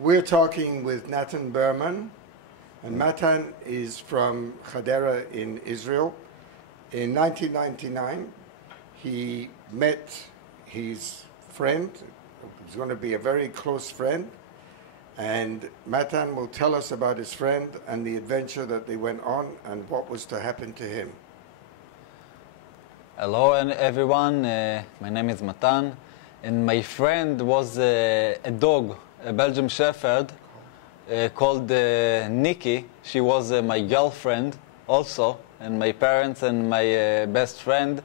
We're talking with Natan Berman, and Matan is from Hadera in Israel. In 1999, he met his friend, who's going to be a very close friend, and Matan will tell us about his friend and the adventure that they went on and what was to happen to him. Hello everyone, my name is Matan, and my friend was a dog, a Belgian Shepherd called Nikki. She was my girlfriend also, and my parents and my best friend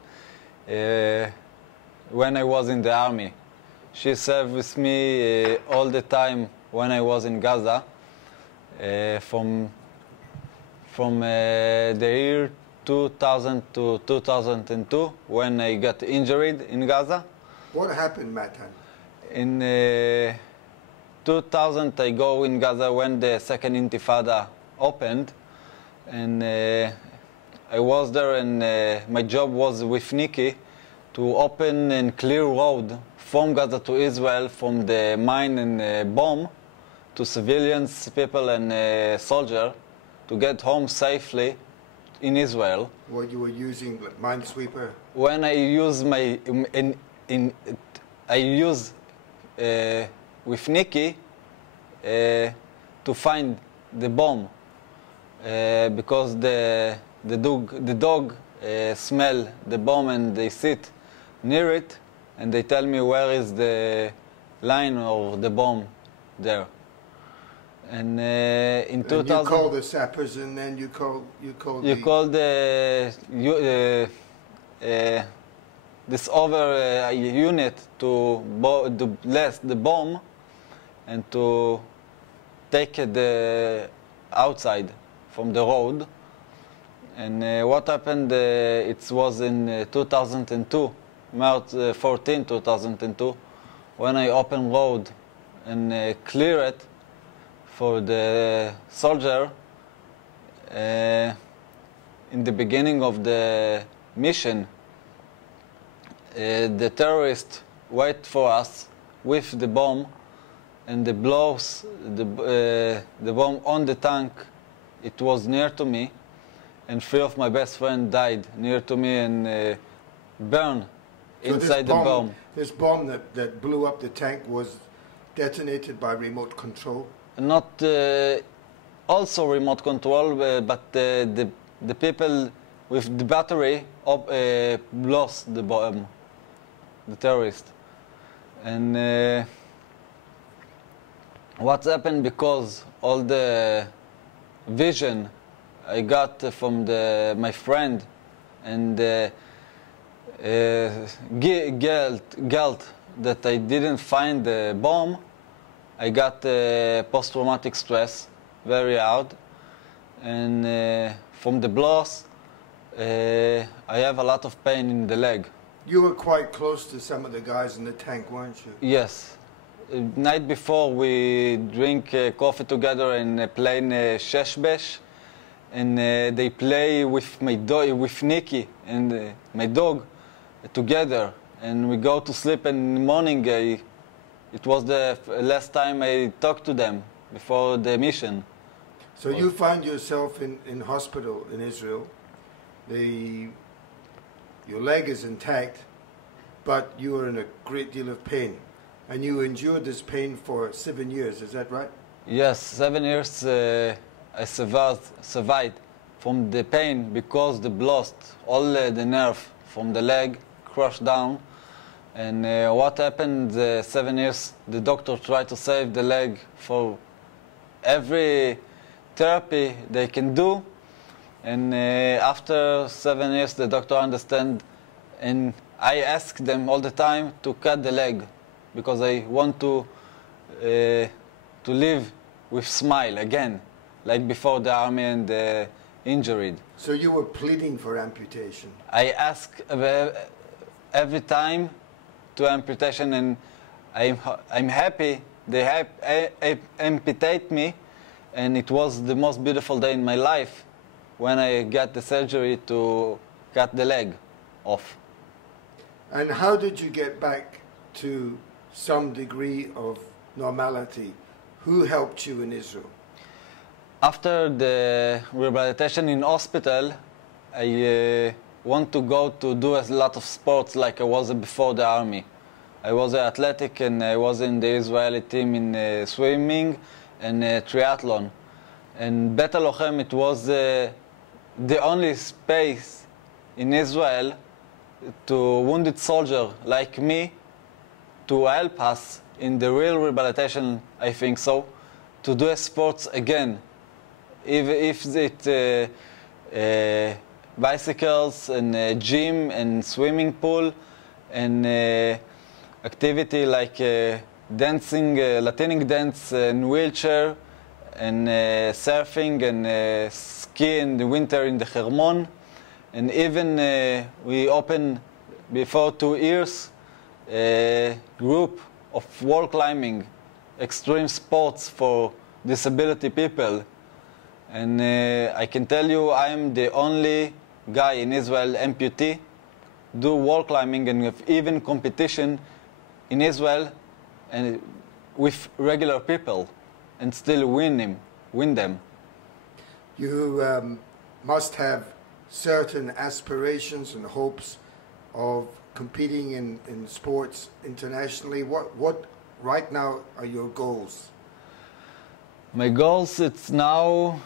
when I was in the army. She served with me all the time when I was in Gaza, from the year 2000 to 2002, when I got injured in Gaza. What happened, Matan? In 2000, I go in Gaza when the second Intifada opened, and I was there, and my job was with Nikki to open and clear road from Gaza to Israel, from the mine and bomb to civilians, people and soldiers, to get home safely in Israel. What you were using, like minesweeper? When I use my with Nikki to find the bomb, because the dog smell the bomb, and they sit near it, and they tell me where is the line or the bomb there. And in 2000, you call the sappers, and then you call this other unit to blast the bomb and to take the outside from the road. And what happened? It was in 2002, March 14, 2002, when I opened road and clear it for the soldier. In the beginning of the mission, the terrorists wait for us with the bomb, and they blows the bomb on the tank. It was near to me, and three of my best friends died near to me and burned inside the bomb. This bomb that blew up the tank was detonated by remote control? Not also remote control, but the people with the battery lost the bomb, the terrorist. And what happened, because all the vision I got from my friend and guilt that I didn't find the bomb, I got post-traumatic stress, very hard, and from the blows, I have a lot of pain in the leg. You were quite close to some of the guys in the tank, weren't you? Yes. Night before, we drink coffee together and play sheshbesh, and they play with with Nikki and my dog together, and we go to sleep, and in the morning it was the last time I talked to them before the mission. So you found yourself in hospital in Israel. Your leg is intact, but you are in a great deal of pain. And you endured this pain for 7 years, is that right? Yes, 7 years I survived from the pain, because the blood, all the nerve from the leg crushed down. And what happened 7 years, the doctor tried to save the leg for every therapy they can do. And after 7 years, the doctor understand, and I ask them all the time to cut the leg, because I want to live with smile again, like before the army and injured. So you were pleading for amputation? I ask every time to amputation, and I'm happy they amputate me, and it was the most beautiful day in my life when I got the surgery to cut the leg off. And how did you get back to some degree of normality? Who helped you in Israel? After the rehabilitation in hospital, I want to go to do a lot of sports like I was before the army. I was athletic and I was in the Israeli team in swimming and triathlon. And Beit Halochlem, it was the only space in Israel to wounded soldier like me to help us in the real rehabilitation, I think so, to do sports again. If it bicycles and gym and swimming pool and activity like dancing, Latinic dance and wheelchair and surfing and ski in the winter in the Hermon. And even we opened before 2 years a group of wall climbing, extreme sports for disability people. And I can tell you I'm the only guy in Israel, amputee, do wall climbing and have even competition in Israel and with regular people and still win them. You must have certain aspirations and hopes of competing in sports internationally. What right now are your goals? My goals, it's now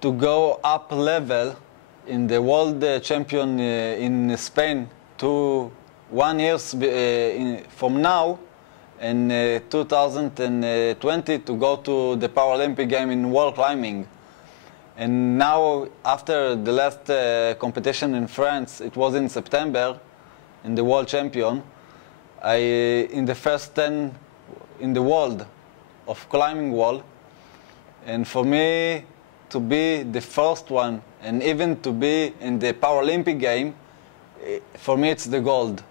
to go up level in the world champion in Spain 1 year from now, in 2020 to go to the Paralympic game in wall climbing. And now, after the last competition in France, it was in September, in the world champion, in the first 10 in the world of climbing wall. And for me, to be the first one, and even to be in the Paralympic game, for me it's the gold.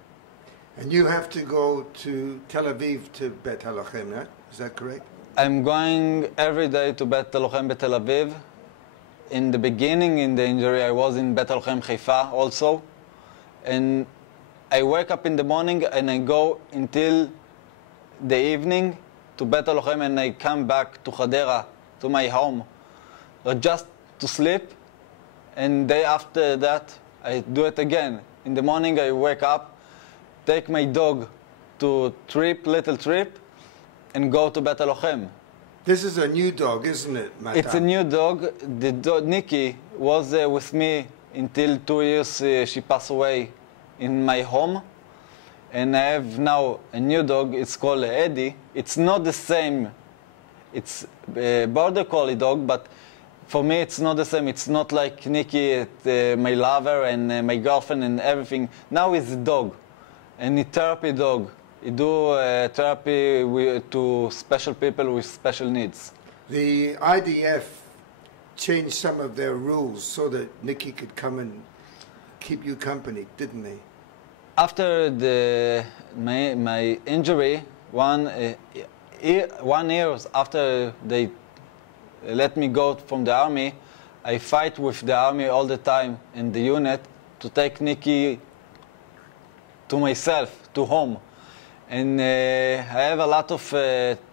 And you have to go to Tel Aviv to Beit Halochlem, right? Is that correct? I'm going every day to Beit Halochlem Tel Aviv. In the beginning, in the injury, I was in Beit Halochlem Haifa also. And I wake up in the morning and I go until the evening to Beit Halochlem and I come back to Hadera, to my home, just to sleep. And day after that, I do it again. In the morning, I wake up, take my dog to little trip, and go to Beit Halochlem. This is a new dog, isn't it, Matan? It's a new dog. The dog, Nikki, was with me until 2 years she passed away in my home. And I have now a new dog, it's called Eddie. It's not the same. It's a border collie dog, but for me it's not the same. It's not like Nikki, my lover and my girlfriend and everything. Now it's a dog, and it's a therapy dog. He do therapy to special people with special needs. The IDF changed some of their rules so that Nikki could come and keep you company, didn't they? After my injury, 1 year after they let me go from the army, I fight with the army all the time in the unit to take Nikki to myself, to home. And I have a lot of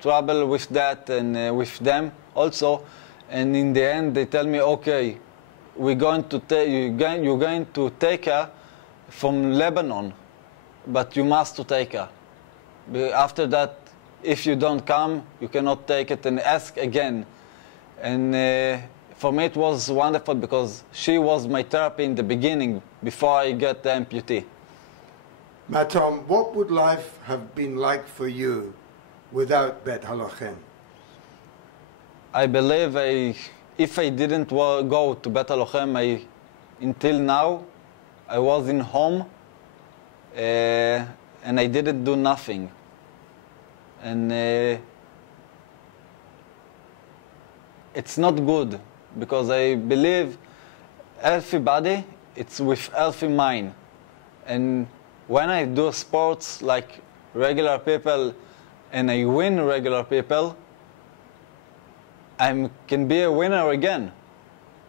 trouble with that and with them also. And in the end, they tell me, okay, you're going to take her from Lebanon, but you must to take her. After that, if you don't come, you cannot take it, and ask again. And for me, it was wonderful because she was my therapy in the beginning, before I get the amputee. Matan, what would life have been like for you without Beit Halochlem? I believe if I didn't go to Beit Halochlem, until now, I was in home and I didn't do nothing. And it's not good, because I believe healthy body, it's with healthy mind. And when I do sports like regular people and I win regular people, I can be a winner again.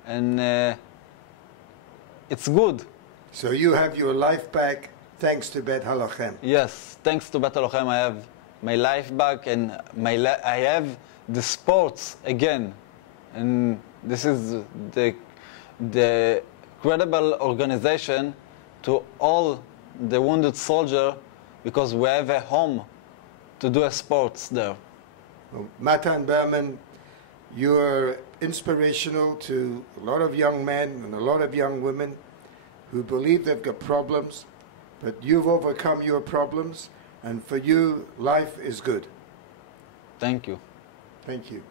And it's good. So you have your life back thanks to Beit Halochlem? Yes, thanks to Beit Halochlem I have my life back, and I have the sports again. And this is the credible organization to all the wounded soldier, because we have a home to do a sports there. Well, Matan Berman, you're inspirational to a lot of young men and a lot of young women who believe they've got problems, but you've overcome your problems, and for you, life is good. Thank you. Thank you.